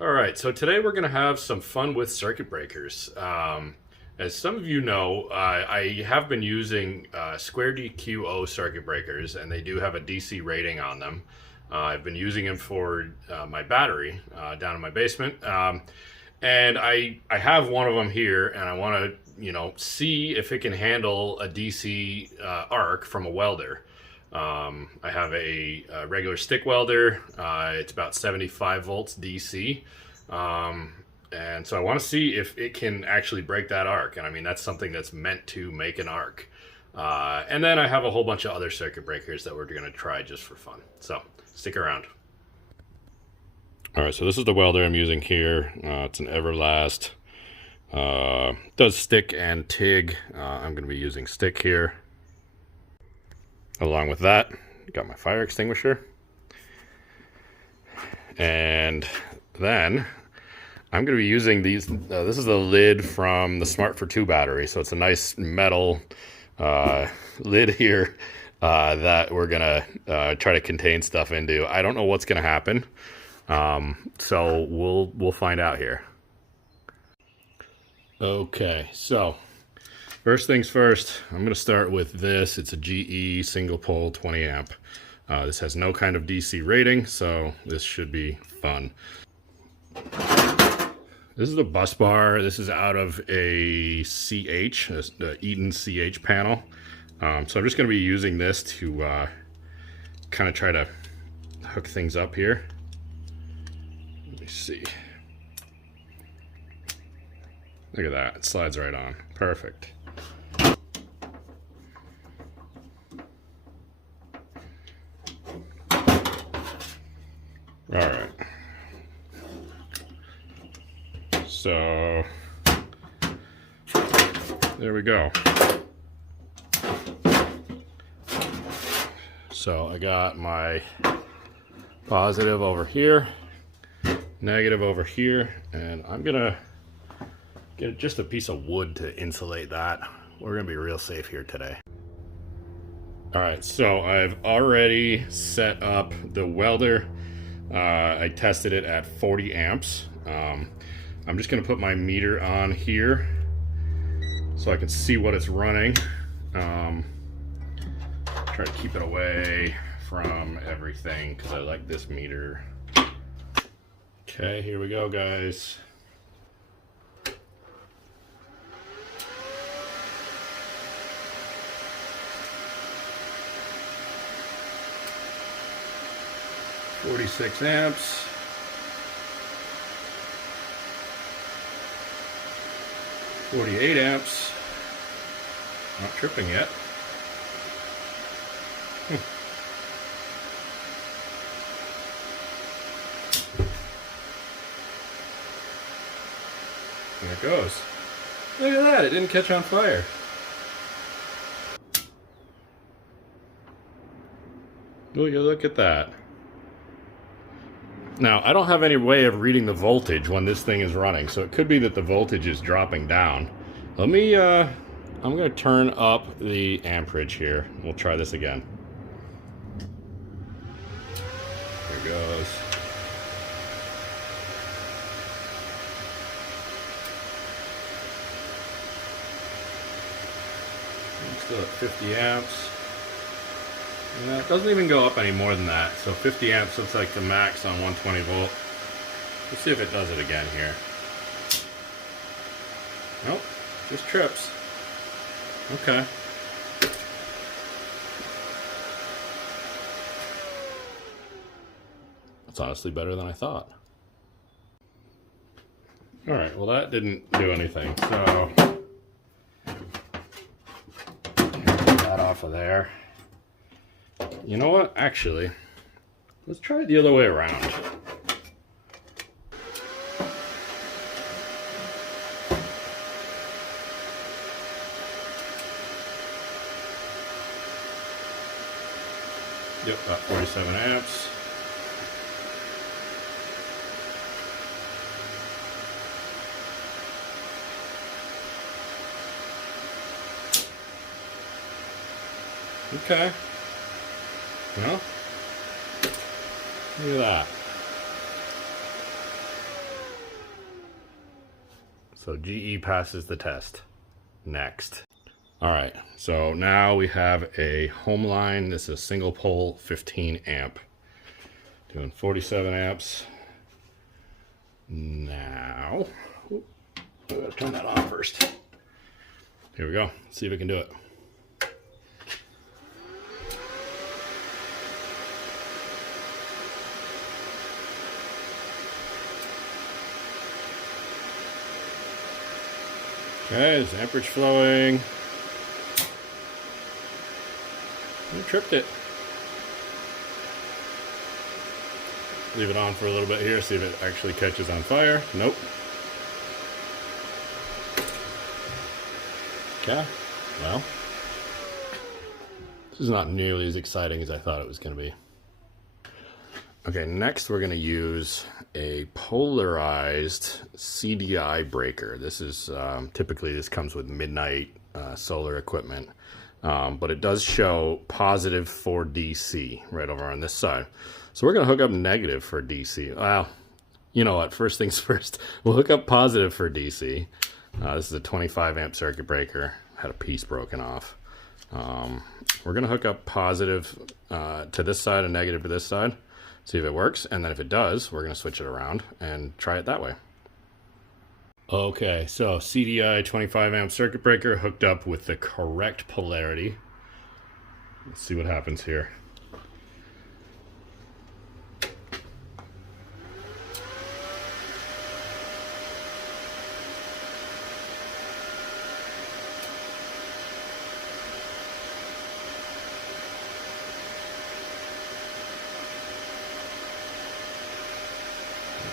All right, so today we're going to have some fun with circuit breakers. As some of you know, I have been using square DQO circuit breakers, and they do have a DC rating on them. I've been using them for my battery down in my basement, and I have one of them here, and I want to see if it can handle a DC arc from a welder. I have a regular stick welder. It's about 75 volts DC. And so I want to see if it can actually break that arc. And I mean, that's something that's meant to make an arc. And then I have a whole bunch of other circuit breakers that we're going to try just for fun. So stick around. All right, so this is the welder I'm using here. It's an Everlast. Does stick and TIG. I'm going to be using stick here. Along with that, got my fire extinguisher. And then I'm going to be using these. This is the lid from the Smart for 2 battery. So it's a nice metal lid here that we're going to try to contain stuff into. I don't know what's going to happen. So we'll find out here. Okay, so first things first, I'm going to start with this. It's a GE single pole 20 amp. This has no kind of DC rating, so this should be fun. This is the bus bar. This is out of a CH, the Eaton CH panel. So I'm just going to be using this to kind of try to hook things up here. Let me see. Look at that. It slides right on. Perfect. All right. So there we go. So I got my positive over here, negative over here, and I'm gonna get just a piece of wood to insulate that. We're gonna be real safe here today. All right, so I've already set up the welder. I tested it at 40 amps. I'm just gonna put my meter on here so I can see what it's running. Try to keep it away from everything because I like this meter. Okay, here we go, guys. .46 amps. 48 amps. Not tripping yet. There it goes. Look at that, it didn't catch on fire. Look at that. Now, I don't have any way of reading the voltage when this thing is running, so it could be that the voltage is dropping down. Let me, I'm going to turn up the amperage here. We'll try this again. There it goes. I'm still at 50 amps. It doesn't even go up any more than that, so 50 amps looks like the max on 120 volt. Let's see if it does it again here. Nope, just trips. Okay. That's honestly better than I thought. Alright, well that didn't do anything, so get that off of there. You know what? Actually, let's try it the other way around. Yep, about 47 amps. Okay. Well, look at that. So GE passes the test. Next. All right, so now we have a home line. This is a single pole 15 amp. Doing 47 amps. Now, I gotta turn that on first. Here we go, let's see if we can do it. Okay, there's amperage flowing. I tripped it. Leave it on for a little bit here, see if it actually catches on fire. Nope. Okay, well, this is not nearly as exciting as I thought it was going to be. Okay, next we're going to use a polarized CDI breaker. This is typically this comes with Midnight solar equipment, but it does show positive for DC right over on this side. So we're going to hook up negative for DC. Well, you know what? First things first, we'll hook up positive for DC. This is a 25 amp circuit breaker. Had a piece broken off. We're going to hook up positive to this side and negative to this side. See if it works, and then if it does, we're going to switch it around and try it that way. Okay, so CDI 25 amp circuit breaker hooked up with the correct polarity. Let's see what happens here.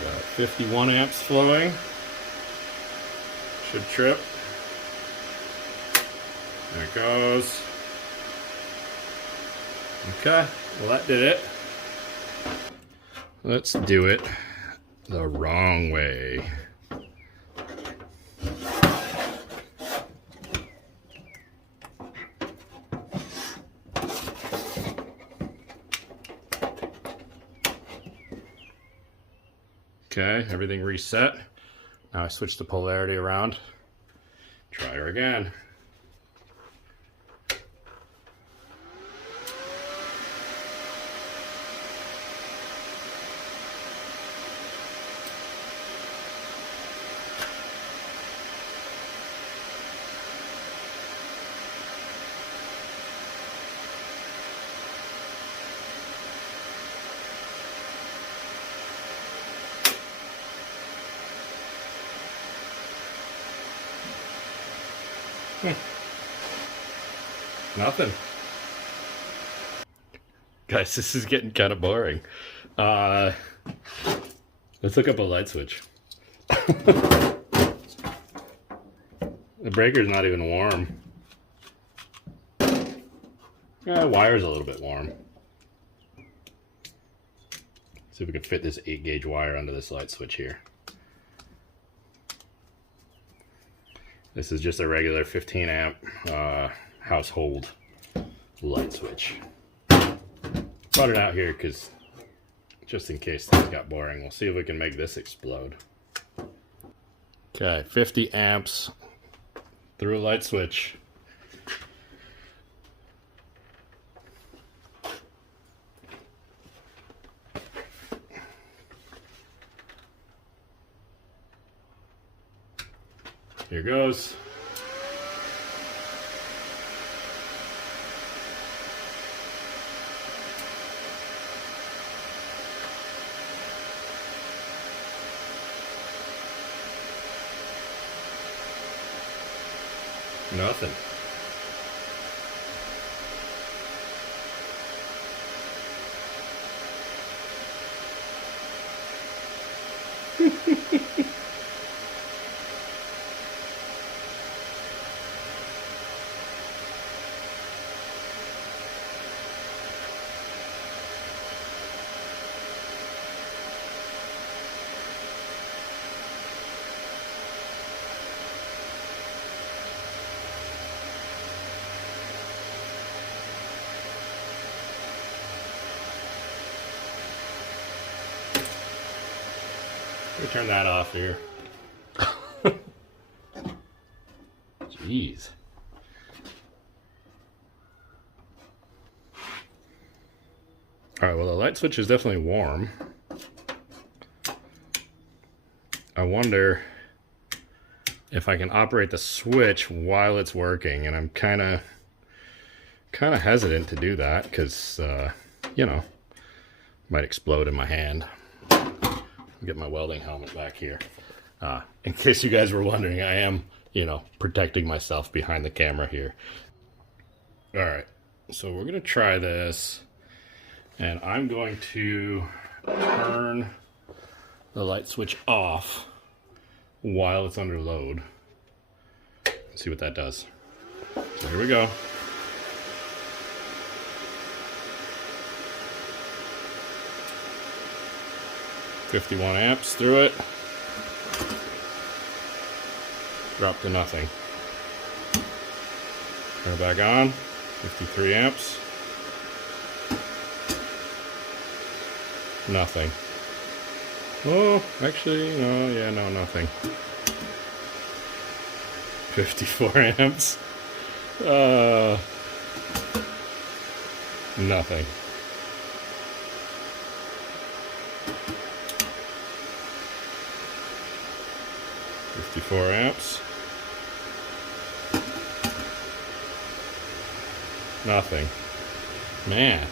Got 51 amps flowing. Should trip. There it goes. Okay, well that did it. Let's do it the wrong way. Okay, everything reset. Now I switch the polarity around. Try her again. Nothing. Guys, this is getting kind of boring. Let's look up a light switch. The breaker's not even warm. Yeah, the wire's a little bit warm. See if we can fit this 8 gauge wire under this light switch here. This is just a regular 15 amp household light switch. Brought it out here because just in case things got boring, we'll see if we can make this explode. Okay, 50 amps through a light switch. Here goes. Nothing. Let me turn that off here. Jeez. All right, well, the light switch is definitely warm. I wonder if I can operate the switch while it's working, and I'm kind of hesitant to do that because, you know, might explode in my hand. Get my welding helmet back here. In case you guys were wondering, I am, you know, protecting myself behind the camera here. All right, so we're gonna try this, and I'm going to turn the light switch off while it's under load. Let's see what that does. So here we go. $51 amps through it. Drop to nothing. Turn it back on. 53 amps. Nothing. Oh, actually, no, yeah, no, nothing. 54 amps. Nothing. $54 amps. Nothing. Man.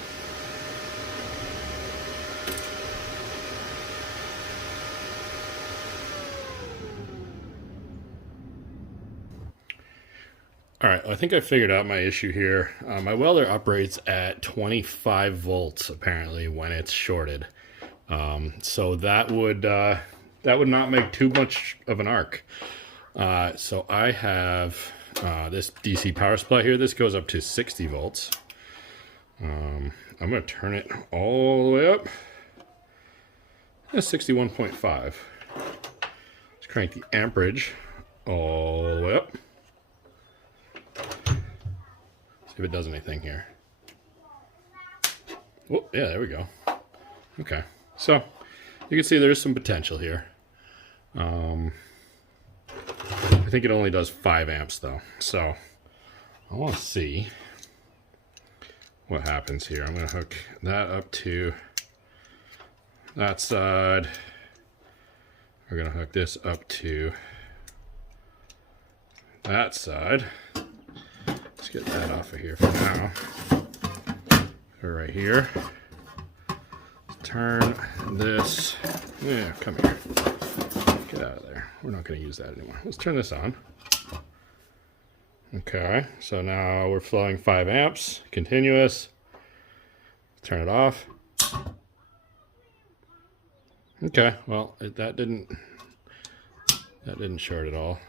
All right, I think I figured out my issue here. My welder operates at 25 volts apparently when it's shorted. So that would not make too much of an arc. So I have this DC power supply here. This goes up to 60 volts. I'm going to turn it all the way up. That's 61.5. Let's crank the amperage all the way up. See if it does anything here. Oh, yeah, there we go. Okay, so you can see there's some potential here. I think it only does 5 amps though. So I want to see what happens here. I'm going to hook that up to that side. We're going to hook this up to that side. Let's get that off of here for now. So right here. Let's turn this. Yeah, come here. Get out of there. We're not going to use that anymore. Let's turn this on. Okay, so now we're flowing 5 amps, continuous. Turn it off. Okay, well, that didn't short at all.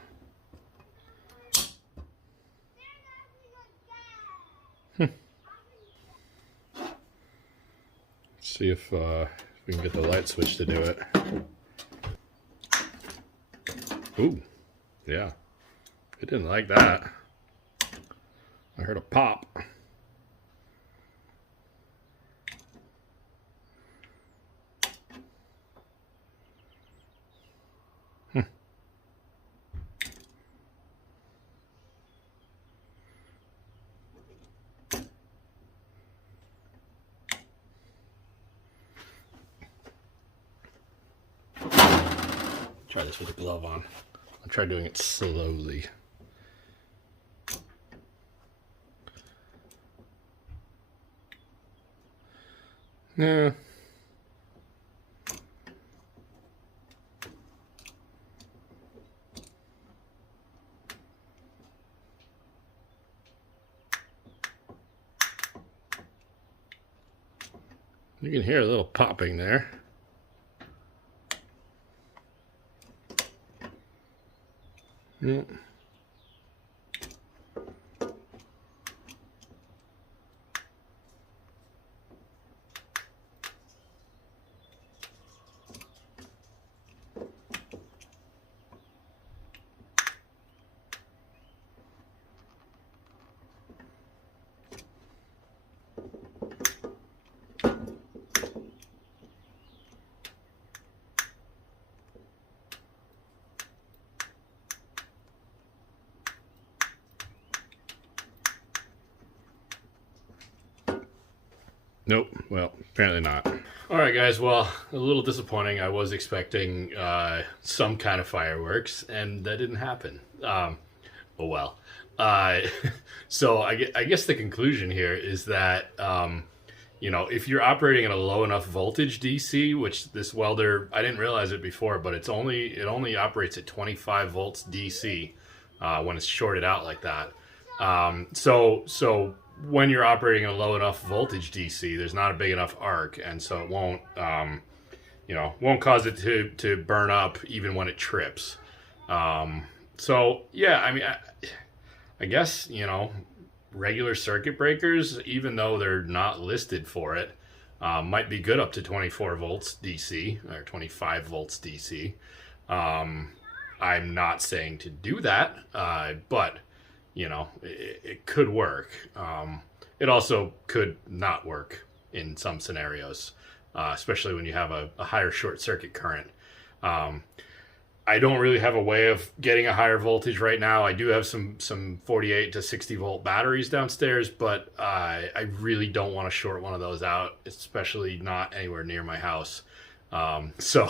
See if we can get the light switch to do it. Ooh, yeah. It didn't like that. I heard a pop. Try this with a glove on. I'll try doing it slowly. Yeah. You can hear a little popping there. Yeah. Nope. Well, apparently not. All right, guys. Well, a little disappointing. I was expecting some kind of fireworks, and that didn't happen. Oh well. Uh, so I guess the conclusion here is that if you're operating at a low enough voltage DC, which this welder, I didn't realize it before, but it only operates at 25 volts DC when it's shorted out like that. So when you're operating at a low enough voltage DC, there's not a big enough arc, and so it won't cause it to burn up even when it trips. So yeah, I mean, I guess regular circuit breakers, even though they're not listed for it, might be good up to 24 volts DC or 25 volts DC. I'm not saying to do that, but it could work. It also could not work in some scenarios, especially when you have a higher short circuit current. I don't really have a way of getting a higher voltage right now. I do have some 48 to 60 volt batteries downstairs, but I really don't want to short one of those out, especially not anywhere near my house. So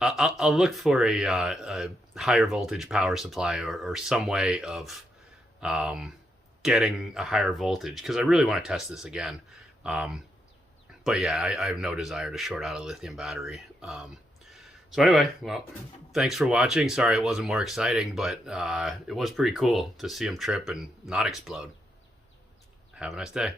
I'll look for a higher voltage power supply or some way of getting a higher voltage, because I really want to test this again. But yeah, I have no desire to short out a lithium battery. So anyway, well, thanks for watching. Sorry it wasn't more exciting, but it was pretty cool to see him trip and not explode. Have a nice day.